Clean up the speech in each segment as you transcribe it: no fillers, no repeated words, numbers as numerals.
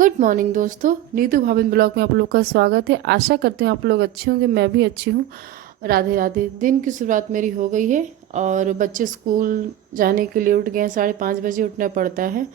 Good morning दोस्तों, Neetu Bhavin blog में आप लोग का स्वागत है। आशा करते हैं आप लोग अच्छे होंगे, मैं भी अच्छी हूँ। राधे राधे। दिन की शुरुआत मेरी हो गई है और बच्चे स्कूल जाने के लिए उठ गए हैं। 5:30 बजे उठना पड़ता है,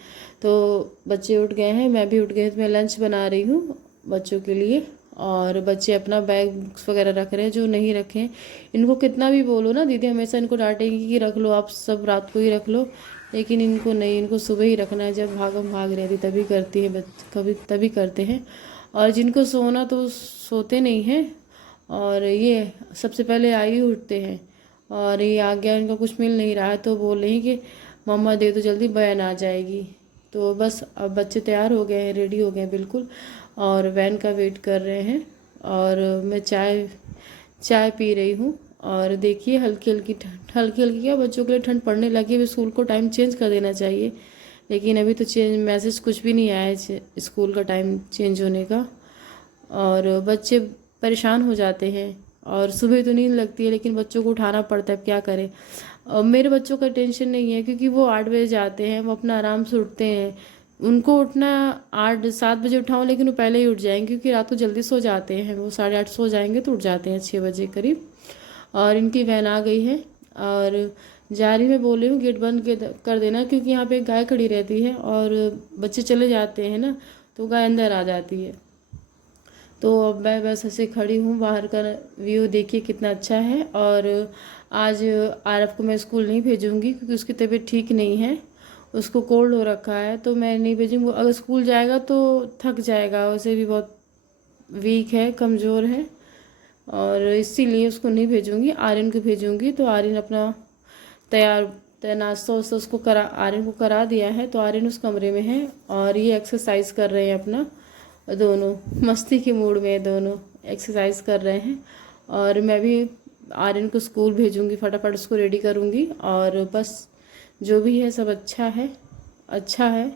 तो बच्चे उठ गए हैं, मैं भी उठ गई। तो मैं लंच बना रही हूँ बच्चों के लिए और बच्चे अपना बैग बुक्स वगैरह रख रहे हैं। जो नहीं रखे हैं, इनको कितना भी बोलो ना, दीदी हमेशा इनको डांटेगी कि रख लो, आप सब रात को ही रख लो, लेकिन इनको नहीं, इनको सुबह ही रखना है। जब भागम भाग रही थी तभी करती है, कभी तभी करते हैं। और जिनको सोना तो सोते नहीं हैं, और ये सबसे पहले आई उठते हैं। और ये आ गया, इनका कुछ मिल नहीं रहा है तो बोल रही कि मम्मा दे दो जल्दी, वैन आ जाएगी। तो बस अब बच्चे तैयार हो गए हैं, रेडी हो गए हैं बिल्कुल, और वैन का वेट कर रहे हैं। और मैं चाय चाय पी रही हूँ। और देखिए हल्की हल्की हल्की क्या बच्चों के लिए ठंड पड़ने लगी। अभी स्कूल को टाइम चेंज कर देना चाहिए, लेकिन अभी तो चेंज मैसेज कुछ भी नहीं आया है स्कूल का टाइम चेंज होने का। और बच्चे परेशान हो जाते हैं, और सुबह तो नींद लगती है लेकिन बच्चों को उठाना पड़ता है, क्या करें। और मेरे बच्चों का टेंशन नहीं है क्योंकि वो 8 बजे जाते हैं, वो अपना आराम से उठते हैं। उनको उठना 8-7 बजे उठाऊँ, लेकिन वो पहले ही उठ जाएंगे क्योंकि रात को जल्दी सो जाते हैं। वो 8:30 सो जाएंगे तो उठ जाते हैं 6 बजे करीब। और इनकी वैन आ गई है और जा रही मैं बोल रही हूँ गेट बंद कर देना, क्योंकि यहाँ पे एक गाय खड़ी रहती है और बच्चे चले जाते हैं ना, तो गाय अंदर आ जाती है। तो अब मैं बस ऐसे खड़ी हूँ, बाहर का व्यू देखिए कितना अच्छा है। और आज आरव को मैं स्कूल नहीं भेजूँगी क्योंकि उसकी तबीयत ठीक नहीं है, उसको कोल्ड हो रखा है, तो मैं नहीं भेजूँगी। अगर स्कूल जाएगा तो थक जाएगा, वैसे भी बहुत वीक है, कमज़ोर है, और इसीलिए उसको नहीं भेजूँगी। आर्यन को भेजूँगी। तो आर्यन अपना तैयार नाश्ता वास्ता उसको करा, आर्यन को करा दिया है, तो आर्यन उस कमरे में है और ये एक्सरसाइज कर रहे हैं अपना। दोनों मस्ती के मूड में, दोनों एक्सरसाइज कर रहे हैं। और मैं भी आर्यन को स्कूल भेजूँगी, फटाफट उसको रेडी करूँगी। और बस जो भी है सब अच्छा है, अच्छा है।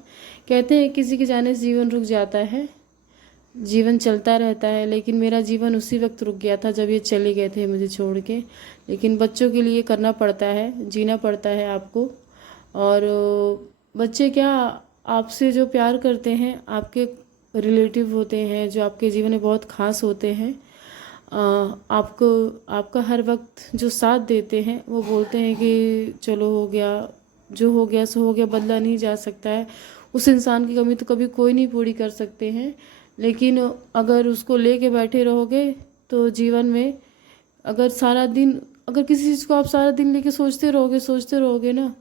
कहते हैं किसी के जाने से जीवन रुक जाता है, जीवन चलता रहता है, लेकिन मेरा जीवन उसी वक्त रुक गया था जब ये चले गए थे मुझे छोड़ के। लेकिन बच्चों के लिए करना पड़ता है, जीना पड़ता है आपको। और बच्चे क्या, आपसे जो प्यार करते हैं, आपके रिलेटिव होते हैं जो आपके जीवन में बहुत खास होते हैं, आपको आपका हर वक्त जो साथ देते हैं, वो बोलते हैं कि चलो हो गया, जो हो गया सो हो गया, बदला नहीं जा सकता है। उस इंसान की कमी तो कभी कोई नहीं पूरी कर सकते हैं, लेकिन अगर उसको लेके बैठे रहोगे तो जीवन में, अगर सारा दिन, अगर किसी चीज़ को आप सारा दिन लेके सोचते रहोगे ना,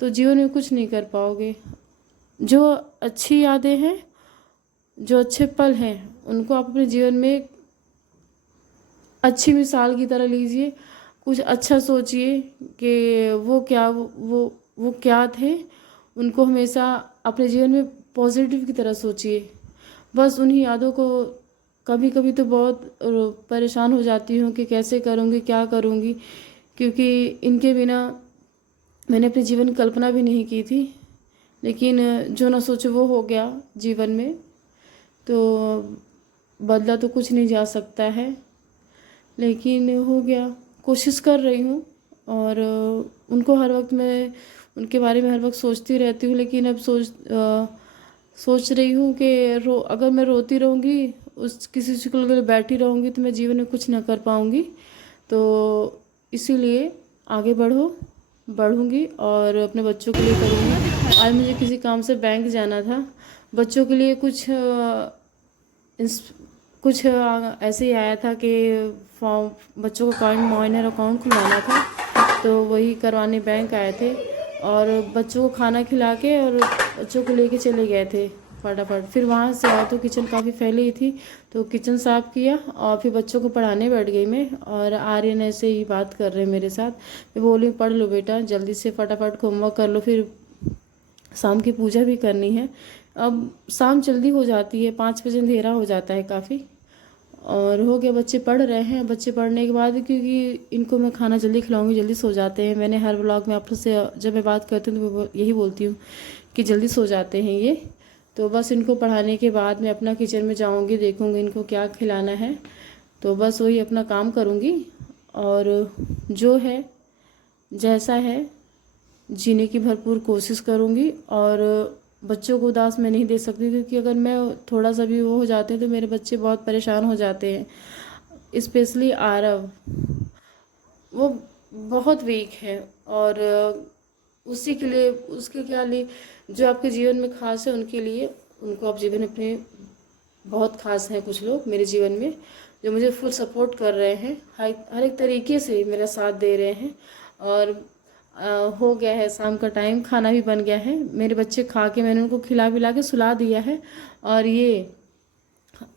तो जीवन में कुछ नहीं कर पाओगे। जो अच्छी यादें हैं, जो अच्छे पल हैं, उनको आप अपने जीवन में अच्छी मिसाल की तरह लीजिए। कुछ अच्छा सोचिए कि वो क्या थे, उनको हमेशा अपने जीवन में पॉजिटिव की तरह सोचिए। बस उन्हीं यादों को, कभी कभी तो बहुत परेशान हो जाती हूँ कि कैसे करूँगी, क्या करूँगी, क्योंकि इनके बिना मैंने अपने जीवन की कल्पना भी नहीं की थी। लेकिन जो ना सोचो वो हो गया जीवन में, तो बदला तो कुछ नहीं जा सकता है, लेकिन हो गया। कोशिश कर रही हूँ, और उनको हर वक्त मैं उनके बारे में हर वक्त सोचती रहती हूँ। लेकिन अब सोच रही हूँ कि अगर मैं रोती रहूँगी, उस किसी चीज़ को लेकर बैठी रहूँगी, तो मैं जीवन में कुछ ना कर पाऊँगी। तो इसीलिए आगे बढ़ूँगी और अपने बच्चों के लिए करूँगी। आज मुझे किसी काम से बैंक जाना था, बच्चों के लिए कुछ ऐसे ही आया था कि फॉर्म, बच्चों का माइनर अकाउंट खुलवाना था, तो वही करवाने बैंक आए थे। और बच्चों को खाना खिला के और बच्चों को लेके चले गए थे फटाफट। फिर वहाँ से आए तो किचन काफ़ी फैली ही थी, तो किचन साफ़ किया और फिर बच्चों को पढ़ाने बैठ गई मैं। और आर्यन ऐसे ही बात कर रहे हैं मेरे साथ। मैं बोली पढ़ लो बेटा, जल्दी से फटाफट होमवर्क कर लो, फिर शाम की पूजा भी करनी है। अब शाम जल्दी हो जाती है, 5 बजे अंधेरा हो जाता है काफ़ी। और हो गया, बच्चे पढ़ रहे हैं। बच्चे पढ़ने के बाद, क्योंकि इनको मैं खाना जल्दी खिलाऊंगी, जल्दी सो जाते हैं। मैंने हर व्लॉग में आप से जब मैं बात करती हूँ तो मैं यही बोलती हूँ कि जल्दी सो जाते हैं ये। तो बस इनको पढ़ाने के बाद मैं अपना किचन में जाऊँगी, देखूँगी इनको क्या खिलाना है, तो बस वही अपना काम करूँगी। और जो है जैसा है जीने की भरपूर कोशिश करूँगी। और बच्चों को उदास मैं नहीं दे सकती, क्योंकि अगर मैं थोड़ा सा भी वो हो जाते हैं तो मेरे बच्चे बहुत परेशान हो जाते हैं। स्पेशली आरव, वो बहुत वीक है, और उसी के लिए, उसके क्या लिए जो आपके जीवन में खास है उनके लिए, उनको आप जीवन में अपने, बहुत खास हैं कुछ लोग मेरे जीवन में जो मुझे फुल सपोर्ट कर रहे हैं, हर एक तरीके से मेरा साथ दे रहे हैं। और हो गया है शाम का टाइम, खाना भी बन गया है, मेरे बच्चे खा के, मैंने उनको खिला पिला के सुला दिया है, और ये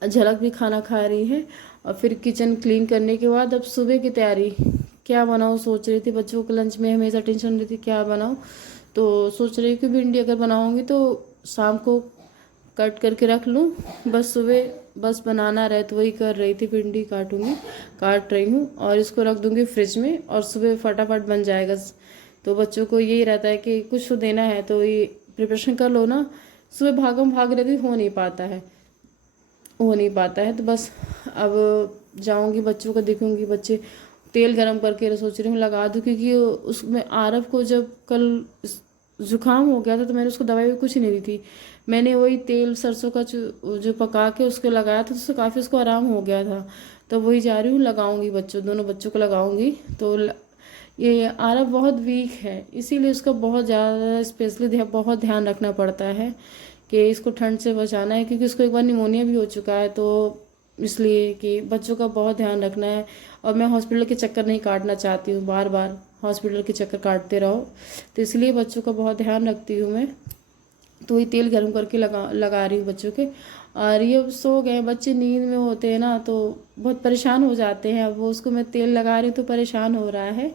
झलक भी खाना खा रही है। और फिर किचन क्लीन करने के बाद अब सुबह की तैयारी, क्या बनाऊँ सोच रही थी, बच्चों को लंच में हमेशा टेंशन रहती क्या बनाऊँ, तो सोच रही कि भिंडी अगर बनाऊँगी तो शाम को कट करके रख लूँ, बस सुबह बस बनाना रहे, तो वही कर रही थी, भिंडी काट रही हूँ और इसको रख दूँगी फ्रिज में, और सुबह फटाफट बन जाएगा। तो बच्चों को यही रहता है कि कुछ तो देना है तो ये प्रिपरेशन कर लो ना, सुबह भागम भाग रहती, हो नहीं पाता है। तो बस अब जाऊंगी, बच्चों को देखूंगी, बच्चे तेल गरम करके सोच रही हूँ लगा दूँ, क्योंकि उसमें आरव को जब कल जुकाम हो गया था तो मैंने उसको दवाई भी कुछ नहीं दी थी, मैंने वही तेल सरसों का जो पका के उसको लगाया था, तो उससे काफ़ी उसको आराम हो गया था। तो वही जा रही हूँ, लगाऊंगी दोनों बच्चों को लगाऊंगी। तो ये आरव बहुत वीक है, इसीलिए उसका बहुत ज़्यादा स्पेशली बहुत ध्यान रखना पड़ता है कि इसको ठंड से बचाना है, क्योंकि उसको एक बार निमोनिया भी हो चुका है, तो इसलिए कि बच्चों का बहुत ध्यान रखना है। और मैं हॉस्पिटल के चक्कर नहीं काटना चाहती हूँ, बार बार हॉस्पिटल के चक्कर काटते रहो, तो इसलिए बच्चों का बहुत ध्यान रखती हूँ मैं। तो ये तेल गर्म करके लगा रही हूँ बच्चों के। और ये सो गए बच्चे, नींद में होते हैं ना तो बहुत परेशान हो जाते हैं, अब वो उसको मैं तेल लगा रही हूँ तो परेशान हो रहा है,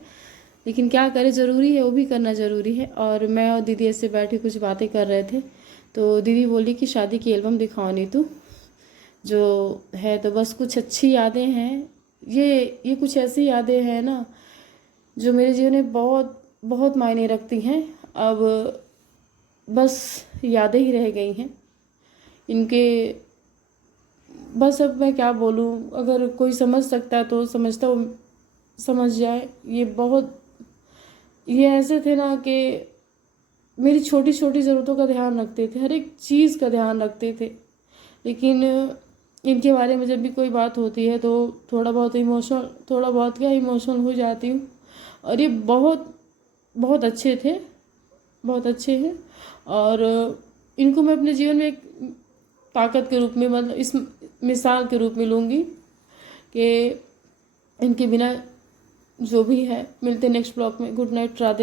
लेकिन क्या करें, ज़रूरी है, वो भी करना ज़रूरी है। और मैं और दीदी ऐसे बैठे कुछ बातें कर रहे थे, तो दीदी बोली कि शादी की एल्बम दिखाओ नीतू जो है, तो बस कुछ अच्छी यादें हैं, ये कुछ ऐसी यादें हैं ना जो मेरे जीवन में बहुत बहुत मायने रखती हैं। अब बस यादें ही रह गई हैं इनके, बस अब मैं क्या बोलूँ, अगर कोई समझ सकता है तो समझता, वो समझ जाए। ये ऐसे थे ना कि मेरी छोटी छोटी ज़रूरतों का ध्यान रखते थे, हर एक चीज़ का ध्यान रखते थे, लेकिन इनके बारे में जब भी कोई बात होती है तो थोड़ा बहुत क्या इमोशनल हो जाती हूँ। और ये बहुत बहुत अच्छे थे, बहुत अच्छे हैं, और इनको मैं अपने जीवन में एक ताकत के रूप में, मतलब इस मिसाल के रूप में लूँगी कि इनके बिना जो भी है। मिलते नेक्स्ट ब्लॉग में। Good night, Radhe.